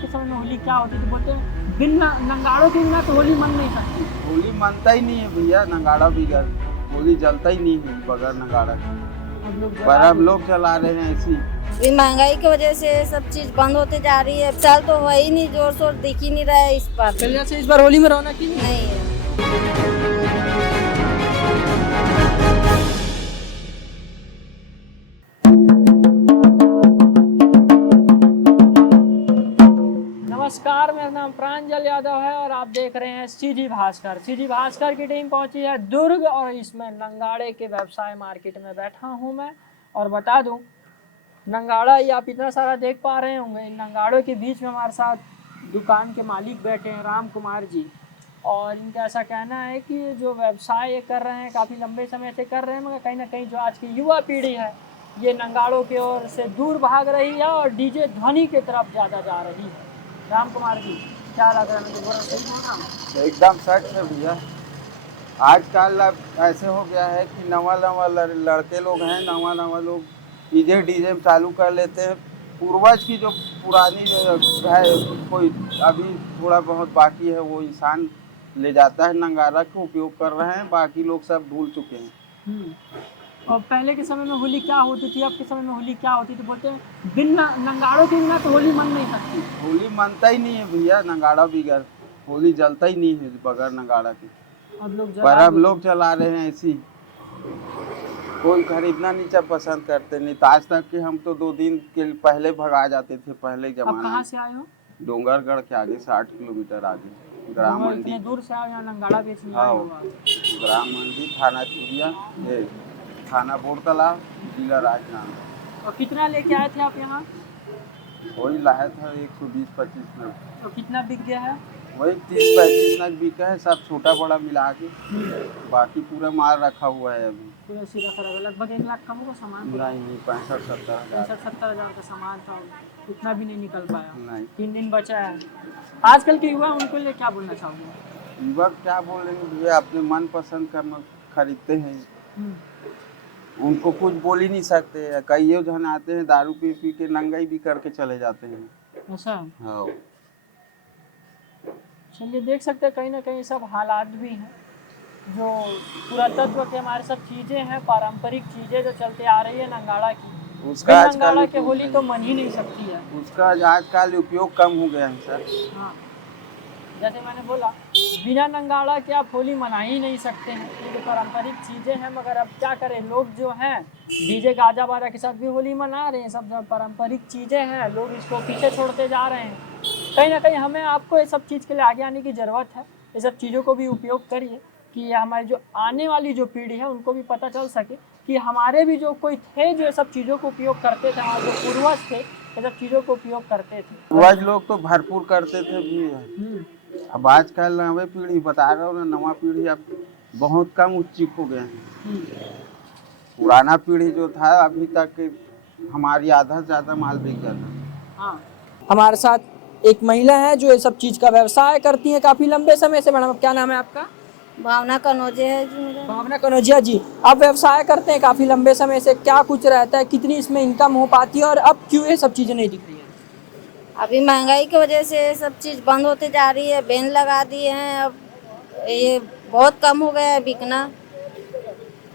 आपके समय में होली क्या होती थी? बोलते हैं बिन नंगाड़ों के बिना तो होली मन नहीं सकती। होली मनता ही नहीं है भैया, नगाड़ा बिगड़ होली जलता ही नहीं है बगैर नगाड़ा के। अब लोग पर अब लोग चला रहे हैं ऐसी। अभी महंगाई की वजह से सब चीज बंद होते जा रही है। साल तो हुआ ही नहीं, जोर शोर दिख ही नहीं रहा है इस बार। पहले से इस बार होली में रौनक ही नहीं। नहीं है। नमस्कार, मेरा नाम प्रांजल यादव है और आप देख रहे हैं सीजी भास्कर। सीजी भास्कर की टीम पहुंची है दुर्ग और इसमें नंगाड़े के व्यवसाय मार्केट में बैठा हूं मैं। और बता दूं, नंगाड़ा ये आप इतना सारा देख पा रहे होंगे। इन नंगाड़ों के बीच में हमारे साथ दुकान के मालिक बैठे हैं, राम कुमार जी। और इनका ऐसा कहना है कि जो व्यवसाय ये कर रहे हैं काफ़ी लंबे समय से कर रहे हैं, मगर कहीं ना कहीं जो आज की युवा पीढ़ी है ये नंगाड़ों की ओर से दूर भाग रही है और डीजे ध्वनि की तरफ ज़्यादा जा रही है। राम कुमार जी, क्या लग रहा है? मुझे बोला सही बोल रहा हूँ? एकदम सच है भैया। आजकल अब ऐसे हो गया है कि नवा लड़के लोग हैं, नवा लोग डीजे चालू कर लेते हैं। पूर्वज की जो पुरानी है, कोई अभी थोड़ा बहुत बाकी है, वो इंसान ले जाता है, नंगारा का उपयोग कर रहे हैं। बाकी लोग सब भूल चुके हैं। और पहले के समय में होली क्या होती थी, अब के समय में होली क्या होती थी? बोलते हैं बिन नंगाड़ों के बिना तो होली मन नहीं सकती। होली मनता ही नहीं है भैया, नगाड़ा बिगड़ होली जलता ही नहीं है बगैर नगाड़ा के। पर अब लोग चला रहे हैं ऐसी। कोई खरीदना नहीं पसंद करते नहीं। तो आज तक के हम तो 2 दिन के पहले भगा जाते थे पहले जमाना। कहाँ से आए हो? डोंगरगढ़ के आगे 60 किलोमीटर आगे ग्राम मंडी। दूर से आए, यहाँ नंगाड़ा बेचने आए हो आप? ग्राम मंडी, थाना चूड़िया, थाना बोर तालाब, जिला राजनांदगांव। और कितना लेके आए थे आप यहाँ? वही लाया था 120-25 नग। तो कितना बिक गया है? वही 30-35 नग बिका है, सब छोटा बड़ा मिला के। बाकी पूरा माल रखा हुआ है अभी। पूरा सीधा खड़ा है। लगभग 1 लाख का होगा सामान? नहीं 65-70 हज़ार। 65-70 हज़ार का सामान था। उतना भी नहीं निकल पाया। नहीं। 3 दिन बचा है। आजकल के युवा उनको लिए क्या बोलना चाहोगे? युवा क्या बोलेंगे भैया, अपने मन पसंद करना खरीदते हैं। उनको कुछ बोल ही नहीं सकते। कई जन आते हैं दारू पी के नंगाई भी करके चले जाते हैं। ऐसा? हाँ। चलिए, देख सकते हैं कहीं ना कहीं सब हालात भी हैं। जो पुरातत्व के हमारे सब चीज़ें हैं, पारंपरिक चीज़ें जो चलते आ रही है नंगाड़ा की, उसका नंगाड़ा के होली तो मन ही नहीं सकती है। उसका आजकल उपयोग कम हो गया है सर। हाँ, जैसे मैंने बोला, बिना नंगाड़ा के आप होली मना ही नहीं सकते हैं। ये जो पारंपरिक चीज़ें हैं, मगर अब क्या करें, लोग जो हैं डीजे गाजा बाजा के साथ भी होली मना रहे हैं। सब पारंपरिक चीज़ें हैं, लोग इसको पीछे छोड़ते जा रहे हैं। कहीं ना कहीं हमें आपको ये सब चीज़ के लिए आगे आने की ज़रूरत है। ये सब चीज़ों को भी उपयोग करिए कि हमारी जो आने वाली जो पीढ़ी है उनको भी पता चल सके कि हमारे भी जो कोई थे जो ये सब चीज़ों को उपयोग करते थे, हमारे जो पूर्वज थे ये सब चीज़ों को उपयोग करते थे। पूर्वज लोग तो भरपूर करते थे भी। अब आजकल नवी पीढ़ी, बता रहा हूँ ना, नवा पीढ़ी अब बहुत कम उत्सुक हो गए हैं। पुराना पीढ़ी जो था अभी तक हमारी आधा से ज़्यादा माल बिक जाता। हाँ, हमारे साथ एक महिला है जो ये सब चीज़ का व्यवसाय करती है काफ़ी लंबे समय से। मैडम, क्या नाम है आपका? भावना कनौजिया है जी मेरा। भावना कनौजिया जी, आप व्यवसाय करते हैं काफ़ी लंबे समय से। क्या कुछ रहता है, कितनी इसमें इनकम हो पाती है और अब क्यों ये सब चीज़ें नहीं दिख रही है? अभी महंगाई की वजह से सब चीज बंद होते जा रही है। बैन लगा दिए हैं। अब ये बहुत कम हो गया है बिकना।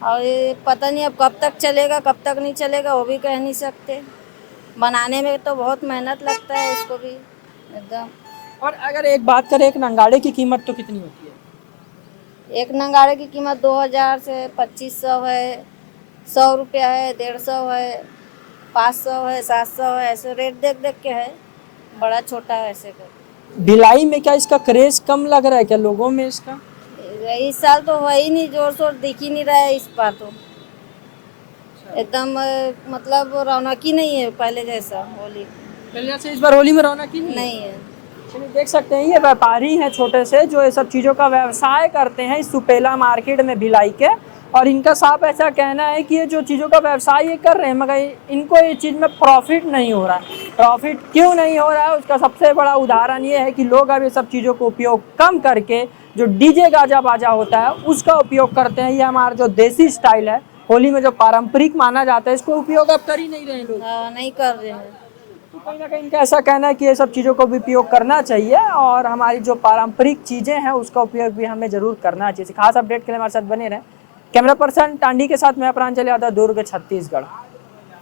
और ये पता नहीं अब कब तक चलेगा, कब तक नहीं चलेगा, वो भी कह नहीं सकते। बनाने में तो बहुत मेहनत लगता है इसको भी एकदम। और अगर एक बात करें, एक नंगाड़े की कीमत तो कितनी होती है? एक नंगाड़े की कीमत 2000 से 2500 है, 100 रुपया है, 150 है, 500 है, 700 है। ऐसे रेट देख देख के है, बड़ा छोटा है ऐसे कर। भिलाई में क्या इसका क्रेज कम लग रहा है क्या लोगों में इसका? इस साल तो हुआ ही नहीं, जोर शोर दिख ही नहीं रहा है इस बार तो। एकदम मतलब रौनक ही नहीं है पहले जैसा होली। पहले से इस बार होली में रौनक ही नहीं है। चलिए, देख सकते हैं ये व्यापारी हैं छोटे से जो ये सब चीज़ों का व्यवसाय करते हैं इस सुपेला मार्केट में भिलाई के। और इनका साफ ऐसा कहना है कि ये जो चीज़ों का व्यवसाय ये कर रहे हैं, मगर इनको ये चीज़ में प्रॉफिट नहीं हो रहा है। प्रॉफिट क्यों नहीं हो रहा है उसका सबसे बड़ा उदाहरण ये है कि लोग अब ये सब चीज़ों को उपयोग कम करके जो डीजे गाजा बाजा होता है उसका उपयोग करते हैं। ये हमारा जो देसी स्टाइल है, होली में जो पारंपरिक माना जाता है, इसको उपयोग अब कर ही नहीं रहे लोग। नहीं कर रहे हैं। तो कहीं ना कहीं इनका ऐसा कहना है कि ये सब चीज़ों को भी उपयोग करना चाहिए और हमारी जो पारंपरिक चीज़ें हैं उसका उपयोग भी हमें जरूर करना चाहिए। खास अपडेट के लिए हमारे साथ बने रहें। कैमरा पर्सन टांडी के साथ मैं प्रांजल यादव, दुर्ग, छत्तीसगढ़।